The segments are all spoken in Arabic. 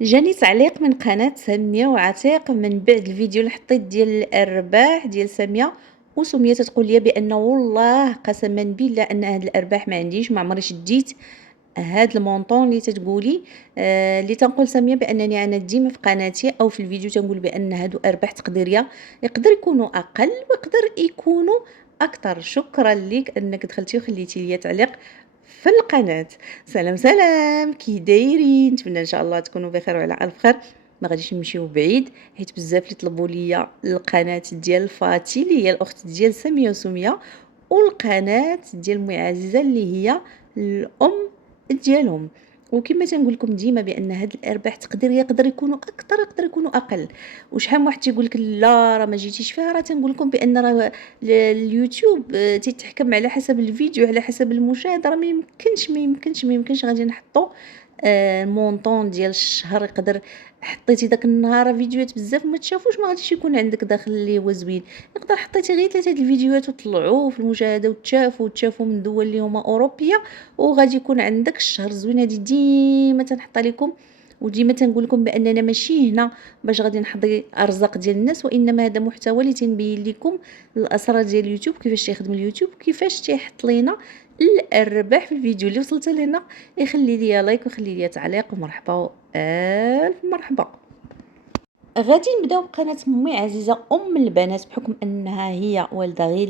جاني تعليق من قناة سامية وعتيق من بعد الفيديو اللي حطيت ديال الأرباح ديال سامية، وسمية تتقول لي بأن والله قسما بالله أن هاد الأرباح ما عنديش، ما عمري شديت هاد المونطون اللي تتقولي. اللي تنقول سامية بأنني أنا ديما في قناتي أو في الفيديو تنقول بأن هادو أرباح تقديرية، يقدر يكونوا أقل ويقدر يكونوا أكتر. شكرا ليك أنك دخلتي وخليتي لي تعليق في القناة. سلام سلام، كي دايرين؟ نتمنى ان شاء الله تكونوا بخير وعلى الف خير. ما غاديش نمشيو بعيد حيت بزاف اللي طلبوا لي القناه ديال فاتي اللي هي الاخت ديال سميه وسميه، والقناه ديال امي عزيزه اللي هي الام ديالهم. وكما تنقول لكم ديما بان هاد الارباح تقديريه، يقدر يكونوا اكثر يقدر يكونوا اقل. وشحال من واحد تيقول لك لا راه ما جيتيش فيها، راه تنقول لكم بان راه اليوتيوب تيتحكم على حسب الفيديو، على حسب المشاهده. راه ما يمكنش غادي نحطوا المونطون ديال الشهر. يقدر حطيتي داك النهار فيديوهات بزاف ما تشافوش، ما غاديش يكون عندك داخل اللي هو زوين. يقدر حطيتي غير 3 د الفيديوهات وطلعوا في المشاهده وتشافوا من دول اللي هما اوروبيه، وغادي يكون عندك الشهر زوين. هذه ديما تنحط لكم وديما تنقول لكم باننا ماشي هنا باش غادي نحضي ارزاق ديال الناس، وانما هذا محتوى اللي تنبين لكم الاسرار ديال اليوتيوب، كيفاش تيخدم اليوتيوب، كيفاش تيحط لينا الارباح في الفيديو. اللي وصلت لهنا يخلي لي لايك ويخلي لي تعليق، ومرحبا الف مرحبا. غادي نبداو بقناه مي عزيزه ام البنات، بحكم انها هي والده غير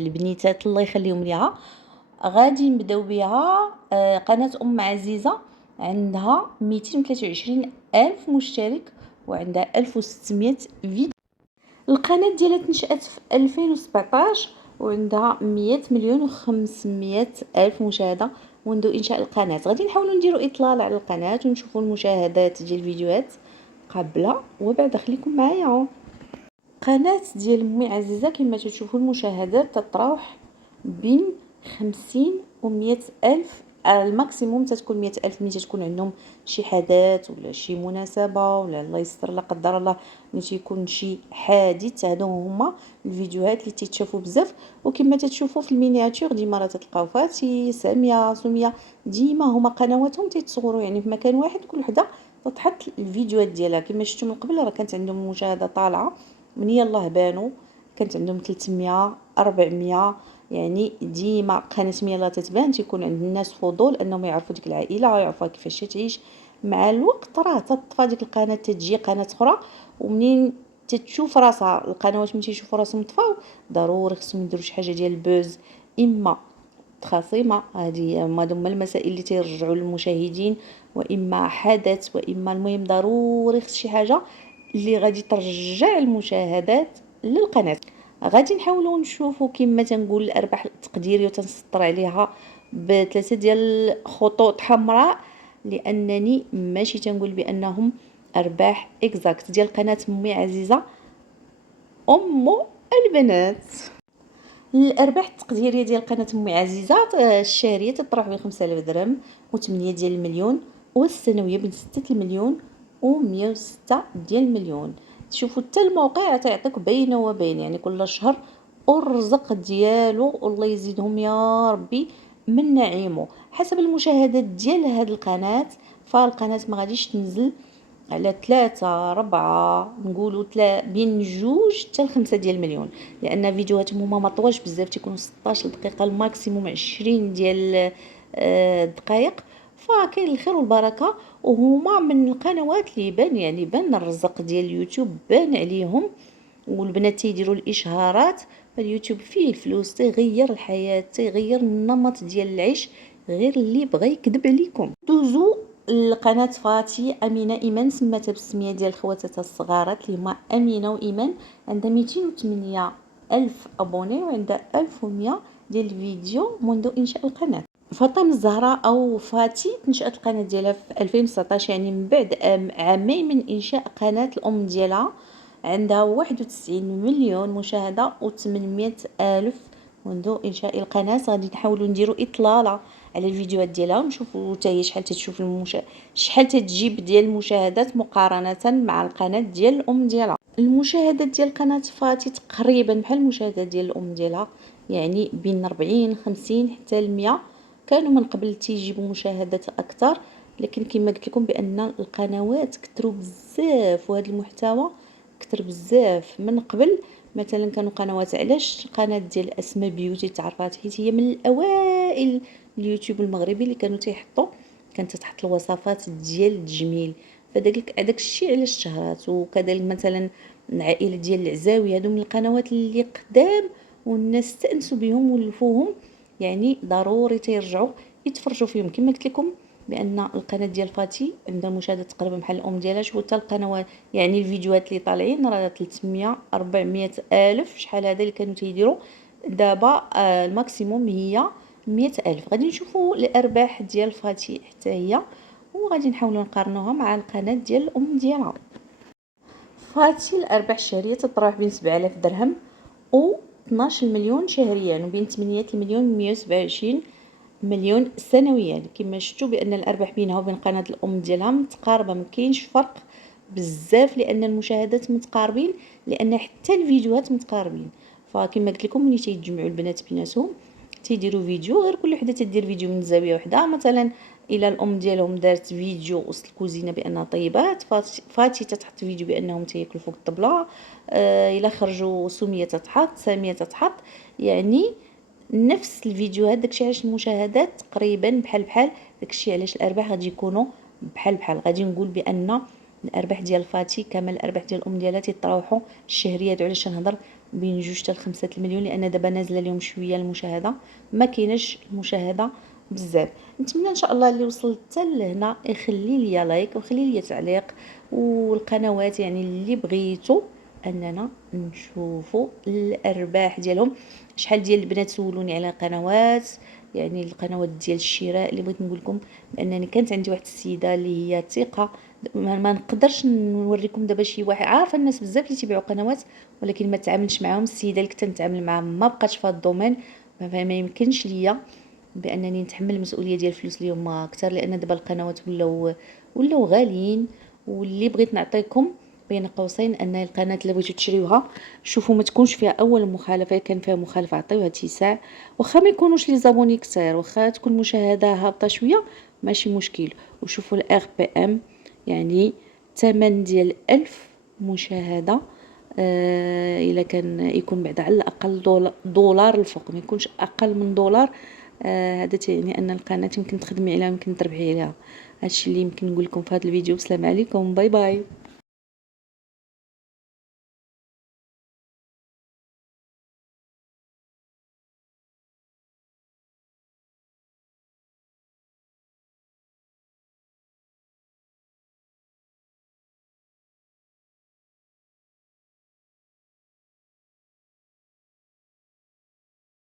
البنيتات الله يخليهم ليها. غادي نبداو بها. قناه ام عزيزه عندها 223 الف مشترك وعندها 1600 فيديو. القناة ديالها تنشأت في 2017 وعندها 100 مليون و500 ألف مشاهدة منذ إنشاء القناة. غادي نحاولوا نديروا إطلال على القناة ونشوفوا المشاهدات ديال الفيديوهات قبل وبعد. خليكم معايا. قناة ديال مي عزيزة كما تشوفوا المشاهدات تتراوح بين 50 و100 ألف. الماكسيموم تتكون 100 ألف ملي تكون عندهم شي حدث ولا شي مناسبة، ولا الله يستر لا قدر الله ملي تيكون شي حادث. هادو هما الفيديوهات اللي تيتشافوا بزاف. وكما تتشوفوا في المينياتور ديما راه تلقاو فاتي ساميه سميه، ديما هما قنواتهم تيتصوروا يعني في مكان واحد، كل وحده تتحط الفيديوهات ديالها. كما شفتوا من قبل راه كانت عندهم مشاهده طالعه من يلاه بانوا، كانت عندهم 300 400. يعني ديما قناه يلاه تتبان تيكون عند الناس فضول انهم يعرفوا ديك العائله، يعرفوها كيفاش تعيش. مع الوقت راه تطفى ديك القناه تتجي قناه اخرى. ومنين تتشوف راسها القنوات ملي تيشوفوا راسهم طفاو، ضروري خصهم يديروا شي حاجه ديال البوز، اما خصيمه. هذه هما المسائل اللي تيرجعوا للمشاهدين، واما حدث، واما المهم ضروري خص شي حاجه اللي غادي ترجع المشاهدات للقناه. غادي نحاولوا نشوفوا كما تنقول الارباح التقديريه وتنسطر عليها بثلاثه ديال الخطوط حمراء، لانني ماشي تنقول بانهم ارباح اكزاكت ديال قناه مي عزيزه ام البنات. الارباح التقديريه ديال قناه امي عزيزه الشهريه تطرح ب 5000 درهم و8 ديال المليون، والسنويه ب 6 المليون و106 ديال المليون. تشوفوا حتى الموقع تيعطيك بين وبين يعني كل شهر الرزق ديالو، والله يزيدهم يا ربي من نعيمه. حسب المشاهدات ديال هاد القناه، فالقناه ما غاديش تنزل على 3 4 نقولوا بين 2 حتى 5 ديال المليون، لان فيديوهاتهم هما ما طوالش بزاف، تيكونوا 16 دقيقه الماكسيموم 20 ديال الدقائق. فكاين الخير والبركه، وهما من القنوات اللي بان يعني بان الرزق ديال اليوتيوب بان عليهم، والبنات تيديروا الاشهارات. فاليوتيوب فيه الفلوس، تيغير الحياه، تيغير النمط ديال العيش، غير اللي بغى يكذب عليكم. دوزو القناه فاتي امينه ايمان، سماتها بالسميه ديال خواتاتها الصغارات اللي هما امينه وايمان. عندها 208 الف ابوني وعندها 1100 ديال الفيديو منذ انشاء القناه. فاطمه الزهراء او فاتي نشأت القناه ديالها في 2019، يعني من بعد عامين من انشاء قناه الام ديالها. عندها 91 مليون مشاهده و800 الف منذ انشاء القناه. غادي نحاولوا نديروا اطلاله على الفيديوهات ديالها ونشوفوا حتى هي شحال تتشوف شحال تتجيب ديال المشاهدات مقارنه مع القناه ديال الام ديالها. المشاهدات ديال قناه فاتي تقريبا بحال المشاهدات ديال الام ديالها، يعني بين 40 50 حتى ل 100. كانوا من قبل تيجيبوا مشاهدات اكثر، لكن كما قلت لكم بان القنوات كثروا بزاف وهذا المحتوى كثر بزاف من قبل. مثلا كانوا قنوات، علاش القناه ديال اسماء بيوتي تعرفات؟ حيت هي من الاوائل اليوتيوب المغربي اللي كانوا تيحطوا، كانت تحط الوصفات ديال التجميل، فداك الشيء علاش اشتهرات. وكذلك مثلا العائله ديال العزاوي، هادو من القنوات اللي قدام والناس استانسوا بهم ولفوهم، يعني ضروري تيرجعوا يتفرجوا فيهم. كما قلت لكم بان القناه ديال فاتي عندها مشاهدات تقريبا بحال الام ديالها. شوفوا حتى القنوات، يعني الفيديوهات اللي طالعين راه 300 400 الف، شحال هذا اللي كانوا تيديروا. دابا الماكسيموم هي 100 الف. غادي نشوفوا الارباح ديال فاتي حتى هي، وغادي نحاولوا نقارنوها مع القناه ديال الام ديالها. فاتي الارباح الشهريه تتراوح بين 7000 درهم و 12 مليون شهريا، وبين 8 المليون و 127 مليون سنويا. كما شفتوا بان الارباح بينها وبين قناه الام ديالها متقاربه، ما كاينش فرق بزاف، لان المشاهدات متقاربين، لان حتى الفيديوهات متقاربين. فكما قلت لكم ملي تيجمعوا البنات بيناتهم تيديروا فيديو، غير كل وحده تدير فيديو من زاويه وحده. مثلا الى الام ديالهم دارت فيديو وسط الكوزينه بانها طيبات، فاتي تتحط فيديو بانهم تياكلوا فوق الطبله، الى خرجوا سميه تتحط، ساميه تتحط، يعني نفس الفيديوهات. داكشي علاش المشاهدات تقريبا بحال داكشي علاش الارباح غادي يكونوا بحال. غادي نقول بان الارباح ديال فاتي كما الارباح ديال الام ديالها تيتراوحوا الشهريه. هادو علاش تنهضر بين 2 حتى 5 المليون، لان دابا نازله لهم شويه المشاهده، ما كايناش المشاهده بزاف. نتمنى ان شاء الله اللي وصلت حتى لهنا يخلي لي لايك وخلي لي تعليق، والقنوات يعني اللي بغيتو اننا نشوفوا الارباح ديالهم. شحال ديال البنات سولوني على قنوات، يعني القنوات ديال الشراء، اللي بغيت نقول لكم بانني كانت عندي واحد السيده اللي هي ثقه. ما نقدرش نوريكم دابا شي واحد، عارفه الناس بزاف اللي تيبيعوا قنوات ولكن ما تعاملش معاهم. السيده اللي كنت نتعامل معاها ما بقاتش في هذا الدومين، ما يمكنش ليا بانني نتحمل المسؤوليه ديال الفلوس اللي هما اكثر، لان دابا القنوات ولاو غاليين. واللي بغيت نعطيكم بين قوسين ان القناه اللي بغيتو تشريوها، شوفوا ما تكونش فيها اول مخالفه. كان فيها مخالفه عطيوها اتساع، واخا ما يكونوش لي زابوني كثير، واخا تكون مشاهده هابطه شويه ماشي مشكل. وشوفوا الار بي ام، يعني الثمن ديال 1000 مشاهده، الا كان يكون بعد على الاقل دولار الفوق، ما يكونش اقل من دولار. هذا تعني ان القناه يمكن تخدمي عليها، يمكن تربحي عليها. هادشي اللي يمكن نقول لكم في هذا الفيديو. بسلام عليكم، باي باي.